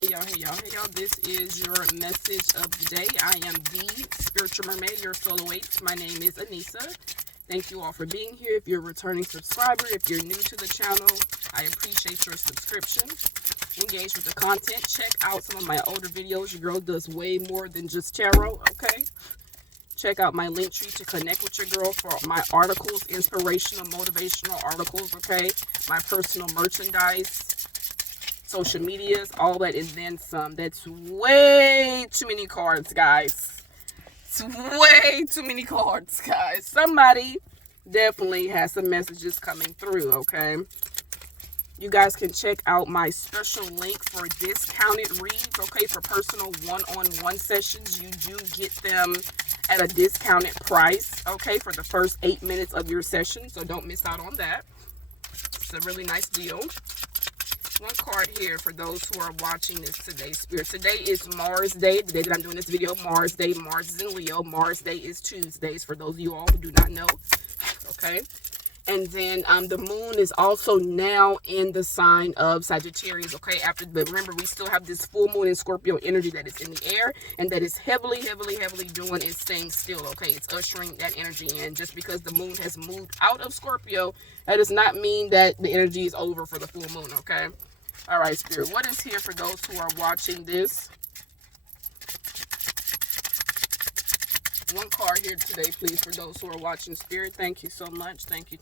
Hey y'all, this is your message of the day. I am the spiritual mermaid, your soul awaits. My name is Anissa. Thank you all for being here. If you're a returning subscriber, if you're new to the channel, I appreciate your subscription. Engage with the content. Check out some of my older videos. Your girl does way more than just tarot, okay? Check out my link tree to connect with your girl for my articles, inspirational, motivational articles, okay? My personal merchandise, social medias, all that, and then some. That's way too many cards, guys. It's way too many cards, guys. Somebody definitely has some messages coming through, okay? You guys can check out my special link for discounted reads, okay? For personal one-on-one sessions, you do get them at a discounted price, okay? For the first 8 minutes of your session, so don't miss out on that. It's a really nice deal. One card here for those who are watching this today, Spirit. Today is Mars Day. The day that I'm doing this video, Mars Day. Mars is in Leo. Mars Day is Tuesdays for those of you all who do not know. Okay. And then the moon is also now in the sign of Sagittarius. Okay. But remember, we still have this full moon in Scorpio energy that is in the air and that is heavily doing and staying still. Okay. It's ushering that energy in. Just because the moon has moved out of Scorpio, that does not mean that the energy is over for the full moon. Okay. All right, Spirit, what is here for those who are watching this? One card here today, please, for those who are watching, Spirit. Thank you so much. Thank you.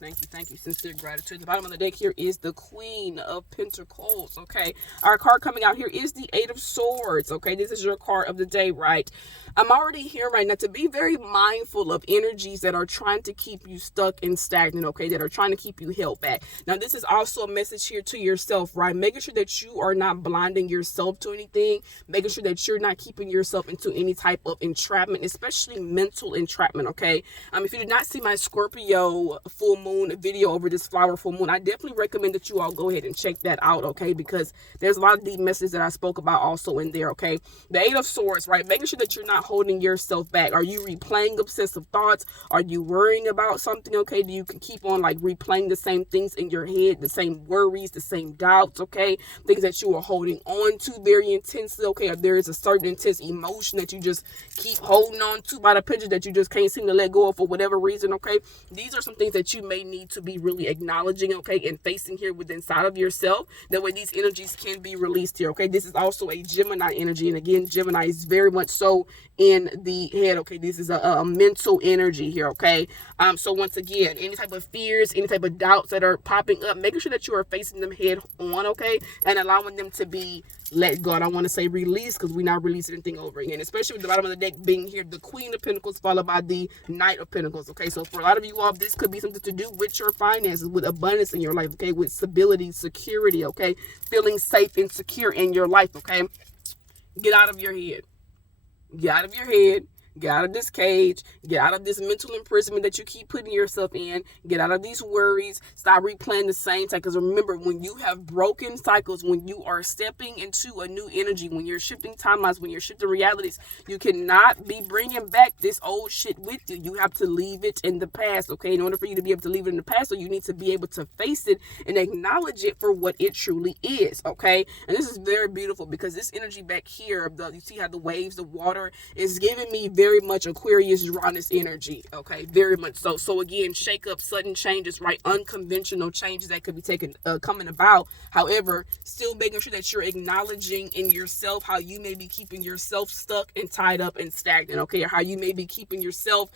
Sincere gratitude. The bottom of the deck here is the Queen of Pentacles, okay? Our card coming out here is the Eight of Swords, okay? This is your card of the day, right? I'm already here right now to be very mindful of energies that are trying to keep you stuck and stagnant, okay? That are trying to keep you held back. Now, this is also a message here to yourself, right? Making sure that you are not blinding yourself to anything. Making sure that you're not keeping yourself into any type of entrapment, especially mental entrapment, okay? If you did not see my Scorpio full moon video over this flower full moon, I definitely recommend that you all go ahead and check that out, okay? Because there's a lot of deep messages that I spoke about also in there, okay? The Eight of Swords, right? Making sure that you're not holding yourself back. Are you replaying obsessive thoughts? Are you worrying about something, okay? Do you can keep on like replaying the same things in your head, the same worries, the same doubts, okay? Things that you are holding on to very intensely, okay? Or there is a certain intense emotion that you just keep holding on to by the picture that you just can't seem to let go of for whatever reason, okay? These are some things that you may need to be really acknowledging, okay, and facing here within inside of yourself. That way these energies can be released here, okay? This is also a Gemini energy, and again, Gemini is very much so in the head, okay? This is a mental energy here, okay? So once again, any type of fears, any type of doubts that are popping up, making sure that you are facing them head on, okay? And allowing them to be let go. I don't want to say release because we're not releasing anything over again, especially with the bottom of the deck being here, the Queen of Pentacles followed by the Knight of Pentacles, okay? So for a lot of you all, this could be something to do with your finances, with abundance in your life, okay? With stability, security, okay? Feeling safe and secure in your life, okay? Get out of your head. Get out of your head. Get out of this cage. Get out of this mental imprisonment that you keep putting yourself in. Get out of these worries. Stop replaying the same cycle. Because remember, when you have broken cycles, when you are stepping into a new energy, when you're shifting timelines, when you're shifting realities, you cannot be bringing back this old shit with you. You have to leave it in the past, okay? In order for you to be able to leave it in the past, so you need to be able to face it and acknowledge it for what it truly is, okay? And this is very beautiful because this energy back here, you see how the waves, the water is giving me very much Aquarius Uranus energy, okay? Very much so. So again, shake up, sudden changes, right? Unconventional changes that could be coming about. However, still making sure that you're acknowledging in yourself how you may be keeping yourself stuck and tied up and stagnant, okay? Or how you may be keeping yourself,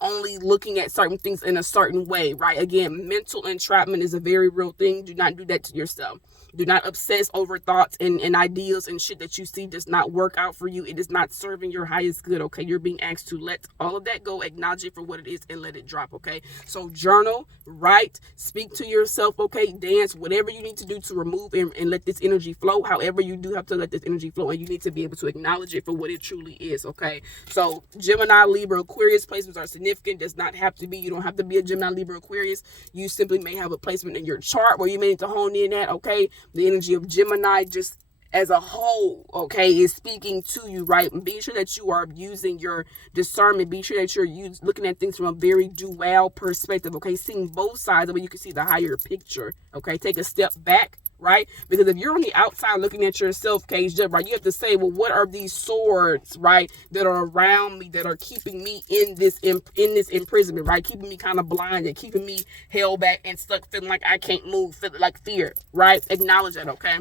only looking at certain things in a certain way, right? Again, mental entrapment is a very real thing. Do not do that to yourself. Do not obsess over thoughts and ideas and shit that you see does not work out for you. It is not serving your highest good, okay? You're being asked to let all of that go, acknowledge it for what it is, and let it drop, okay? So journal, write, speak to yourself, okay? Dance, whatever you need to do to remove and let this energy flow. However, you do have to let this energy flow, and you need to be able to acknowledge it for what it truly is, okay? So Gemini, Libra, Aquarius placements are significant. Does not have to be. You don't have to be a Gemini, Libra, Aquarius. You simply may have a placement in your chart where you may need to hone in at, okay? The energy of Gemini just as a whole, okay, is speaking to you, right? And being sure that you are using your discernment. Be sure that you're looking at things from a very dual perspective, okay? Seeing both sides of it, you can see the higher picture, okay? Take a step back, right? Because if you're on the outside looking at yourself caged up, right, you have to say, well, what are these swords, right, that are around me, that are keeping me in this imprisonment, right, keeping me kind of blinded, keeping me held back and stuck, feeling like I can't move, feeling like fear, right? Acknowledge that, okay?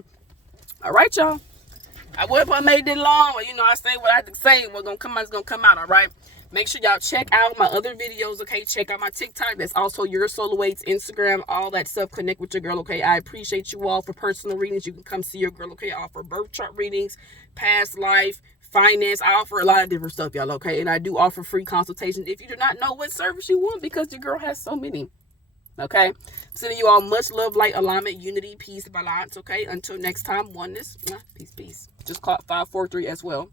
All right, y'all. I would have made it long, but I say what I have to say. What's gonna come out is gonna come out. All right. Make sure y'all check out my other videos. Okay, check out my TikTok. That's also Your Soul Awaits, Instagram, all that stuff. Connect with your girl. Okay, I appreciate you all. For personal readings, you can come see your girl. Okay, I offer birth chart readings, past life, finance. I offer a lot of different stuff, y'all. Okay, and I do offer free consultations if you do not know what service you want, because your girl has so many. Okay, sending you all much love, light, alignment, unity, peace, balance. Okay, until next time, oneness, peace, peace. Just caught 543 as well.